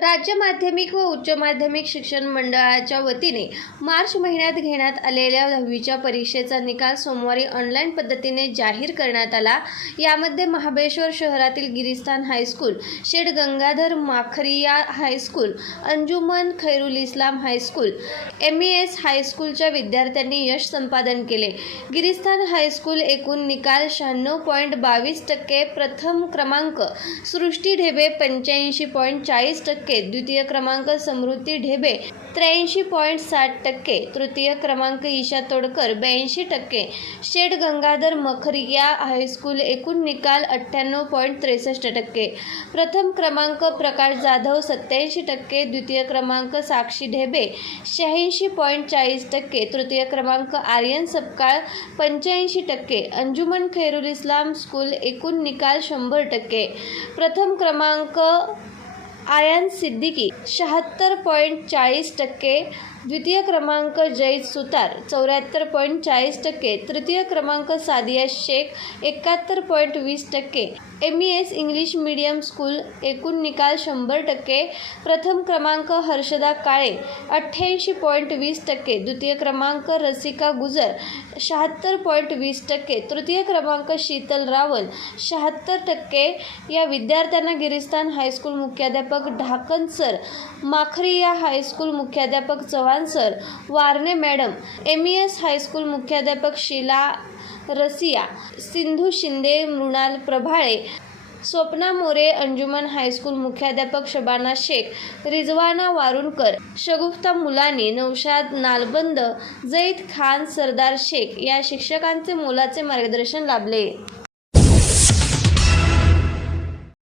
राज्य माध्यमिक व उच्च माध्यमिक शिक्षण मंडळाच्या वतीने मार्च महिन्यात घेण्यात आलेल्या दहावीच्या परीक्षेचा निकाल सोमवारी ऑनलाईन पद्धतीने जाहीर करण्यात आला. यामध्ये महाबळेश्वर शहरातील Giristhan high school shade Gangadhar Makharia high school Anjuman Khairul Islam high school M E S हायस्कूलच्या विद्यार्थ्यांनी यश संपादन केले. गिरिस्थान हायस्कूल एकूण निकाल शहाण्णव पॉईंट बावीस टक्के प्रथम क्रमांक सृष्टी ढेबे पंच्याऐंशी पॉईंट चाळीस टक्के टक्के द्वितीय क्रमांक समृद्धी ढेबे त्र्याऐंशी पॉईंट साठ टक्के तृतीय क्रमांक ईशा तोडकर ब्याऐंशी टक्के शेठ गंगाधर मखरिया हायस्कूल एकूण निकाल अठ्ठ्याण्णव पॉईंट त्रेसष्ट टक्के. प्रथम क्रमांक प्रकाश जाधव सत्याऐंशी टक्के द्वितीय क्रमांक साक्षी ढेबे शहाऐंशी पॉईंट चाळीस टक्के तृतीय क्रमांक आर्यन सपकाळ पंच्याऐंशी टक्के अंजुमन खैरुल इस्लाम स्कूल एकूण निकाल शंभर टक्के. प्रथम क्रमांक आयान सिद्दीकी शहात्तर पॉईंट चाळीस टक्के द्वितीय क्रमांक जैद सुतार चौऱ्याहत्तर पॉईंट चाळीस टक्के. तृतीय क्रमांक सादिया शेख एकाहत्तर पॉईंट वीस टक्के. M E S English medium school एकूण निकाल शंभर टक्के. प्रथम क्रमांक हर्षदा काळे अठ्ठ्याऐंशी पॉईंट वीस टक्के. द्वितीय क्रमांक रसिका गुजर शहात्तर पॉईंट वीस टक्के. तृतीय क्रमांक शीतल रावल शहात्तर टक्के. या विद्यार्थ्यांना गिरिस्तान हायस्कूल मुख्याध्यापक ढाकण सर माखरिया हायस्कूल मुख्याध्यापक Chavan sir Varne madam M E S high school मुख्याध्यापक शीला रसिया सिंधू शिंदे मृणाल प्रभाळे स्वप्ना मोरे अंजुमन हायस्कूल मुख्याध्यापक शबाना शेख रिजवाना वारुणकर शगुफ्ता मुलानी नौशाद नालबंद जैद खान सरदार शेख या शिक्षकांचे मोलाचे मार्गदर्शन लाभले.